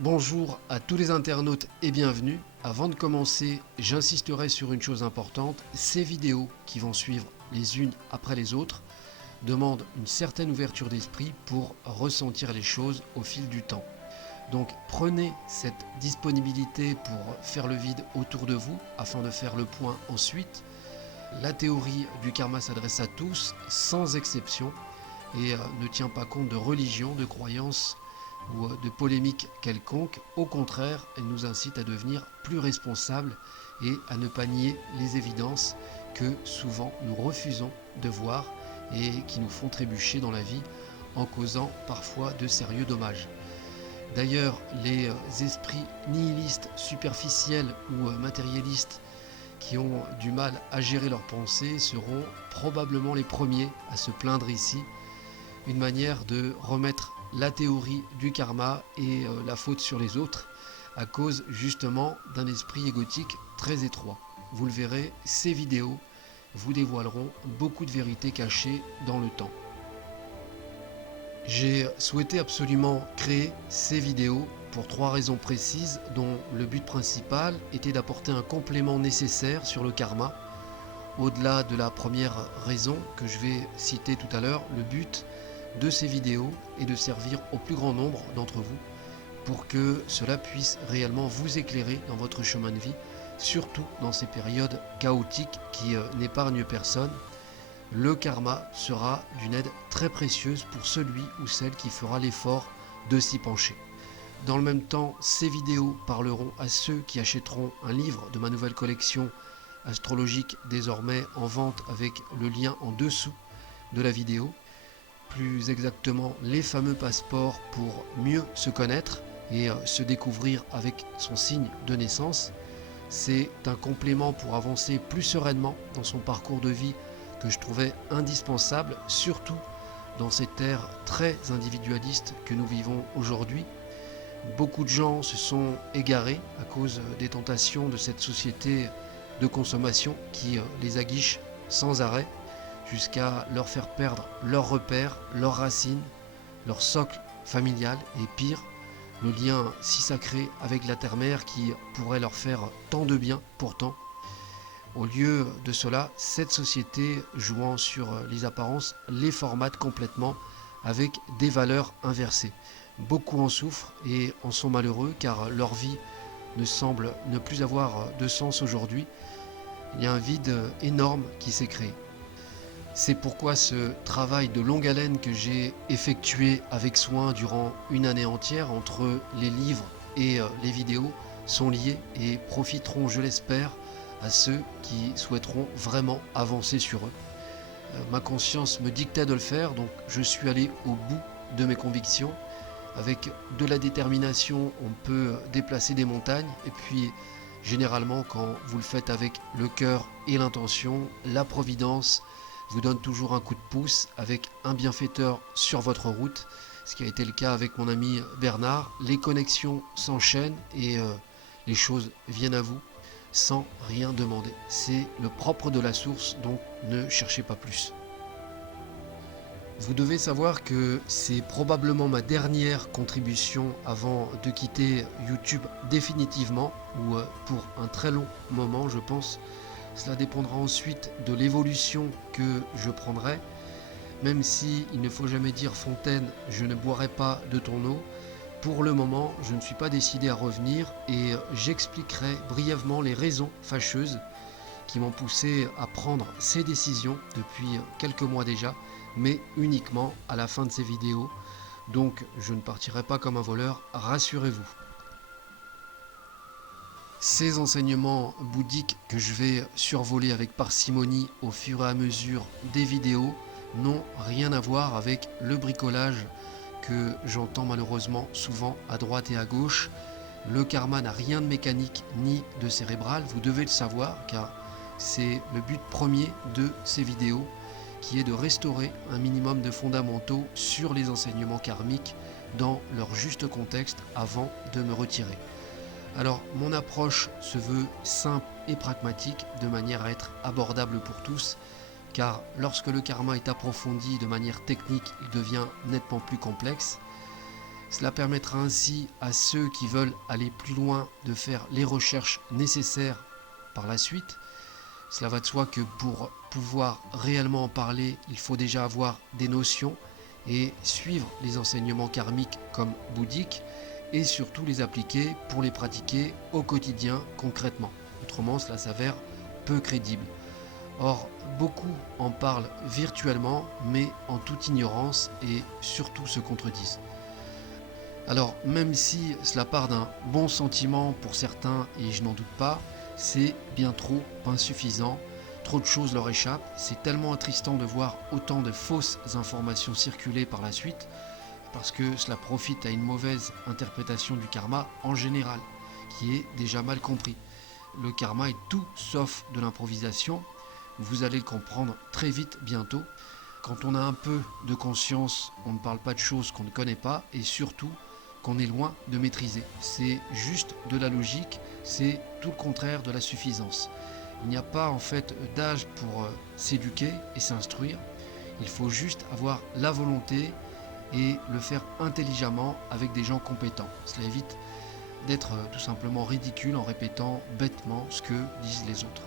Bonjour à tous les internautes et bienvenue. Avant de commencer, j'insisterai sur une chose importante, ces vidéos qui vont suivre les unes après les autres demandent une certaine ouverture d'esprit pour ressentir les choses au fil du temps. Donc prenez cette disponibilité pour faire le vide autour de vous afin de faire le point ensuite. La théorie du karma s'adresse à tous sans exception et ne tient pas compte de religion, de croyances ou de polémiques quelconques. Au contraire, elle nous incite à devenir plus responsables et à ne pas nier les évidences que souvent nous refusons de voir et qui nous font trébucher dans la vie en causant parfois de sérieux dommages. D'ailleurs, les esprits nihilistes, superficiels ou matérialistes qui ont du mal à gérer leurs pensées seront probablement les premiers à se plaindre ici. Une manière de remettre la théorie du karma et la faute sur les autres à cause justement d'un esprit égotique très étroit. Vous le verrez, ces vidéos vous dévoileront beaucoup de vérités cachées dans le temps. J'ai souhaité absolument créer ces vidéos pour 3 raisons précises dont le but principal était d'apporter un complément nécessaire sur le karma. Au-delà de la première raison que je vais citer tout à l'heure, le but de ces vidéos est de servir au plus grand nombre d'entre vous pour que cela puisse réellement vous éclairer dans votre chemin de vie, surtout dans ces périodes chaotiques qui n'épargnent personne. Le karma sera d'une aide très précieuse pour celui ou celle qui fera l'effort de s'y pencher. Dans le même temps, ces vidéos parleront à ceux qui achèteront un livre de ma nouvelle collection astrologique désormais en vente avec le lien en dessous de la vidéo. Plus exactement, les fameux passeports pour mieux se connaître et se découvrir avec son signe de naissance. C'est un complément pour avancer plus sereinement dans son parcours de vie que je trouvais indispensable, surtout dans cette ère très individualiste que nous vivons aujourd'hui. Beaucoup de gens se sont égarés à cause des tentations de cette société de consommation qui les aguiche sans arrêt jusqu'à leur faire perdre leurs repères, leurs racines, leur socle familial et pire, le lien si sacré avec la terre-mère qui pourrait leur faire tant de bien pourtant. Au lieu de cela, cette société, jouant sur les apparences, les formate complètement avec des valeurs inversées. Beaucoup en souffrent et en sont malheureux car leur vie ne semble ne plus avoir de sens aujourd'hui. Il y a un vide énorme qui s'est créé. C'est pourquoi ce travail de longue haleine que j'ai effectué avec soin durant une année entière entre les livres et les vidéos sont liés et profiteront, je l'espère, à ceux qui souhaiteront vraiment avancer sur eux. Ma conscience me dictait de le faire, donc je suis allé au bout de mes convictions. Avec de la détermination, on peut déplacer des montagnes et puis généralement quand vous le faites avec le cœur et l'intention, la providence vous donne toujours un coup de pouce avec un bienfaiteur sur votre route, ce qui a été le cas avec mon ami Bernard. Les connexions s'enchaînent et les choses viennent à vous sans rien demander. C'est le propre de la source, donc ne cherchez pas plus. Vous devez savoir que c'est probablement ma dernière contribution avant de quitter YouTube définitivement, ou pour un très long moment je pense. Cela dépendra ensuite de l'évolution que je prendrai. Même si il ne faut jamais dire Fontaine, je ne boirai pas de ton eau. Pour le moment, je ne suis pas décidé à revenir et j'expliquerai brièvement les raisons fâcheuses qui m'ont poussé à prendre ces décisions depuis quelques mois déjà, mais uniquement à la fin de ces vidéos. Donc je ne partirai pas comme un voleur, rassurez-vous. Ces enseignements bouddhiques que je vais survoler avec parcimonie au fur et à mesure des vidéos n'ont rien à voir avec le bricolage que j'entends malheureusement souvent à droite et à gauche. Le karma n'a rien de mécanique ni de cérébral, vous devez le savoir car c'est le but premier de ces vidéos qui est de restaurer un minimum de fondamentaux sur les enseignements karmiques dans leur juste contexte avant de me retirer. Alors mon approche se veut simple et pragmatique de manière à être abordable pour tous car lorsque le karma est approfondi de manière technique, il devient nettement plus complexe. Cela permettra ainsi à ceux qui veulent aller plus loin de faire les recherches nécessaires par la suite. Cela va de soi que pour pouvoir réellement en parler, il faut déjà avoir des notions et suivre les enseignements karmiques comme bouddhiques et surtout les appliquer pour les pratiquer au quotidien concrètement. Autrement, cela s'avère peu crédible. Or, beaucoup en parlent virtuellement, mais en toute ignorance et surtout se contredisent. Alors, même si cela part d'un bon sentiment pour certains, et je n'en doute pas, c'est bien trop insuffisant. Trop de choses leur échappent. C'est tellement attristant de voir autant de fausses informations circuler par la suite, parce que cela profite à une mauvaise interprétation du karma en général, qui est déjà mal compris. Le karma est tout sauf de l'improvisation. Vous allez le comprendre très vite bientôt. Quand on a un peu de conscience, on ne parle pas de choses qu'on ne connaît pas et surtout qu'on est loin de maîtriser. C'est juste de la logique, c'est tout le contraire de la suffisance. Il n'y a pas en fait d'âge pour s'éduquer et s'instruire. Il faut juste avoir la volonté et le faire intelligemment avec des gens compétents. Cela évite d'être tout simplement ridicule en répétant bêtement ce que disent les autres.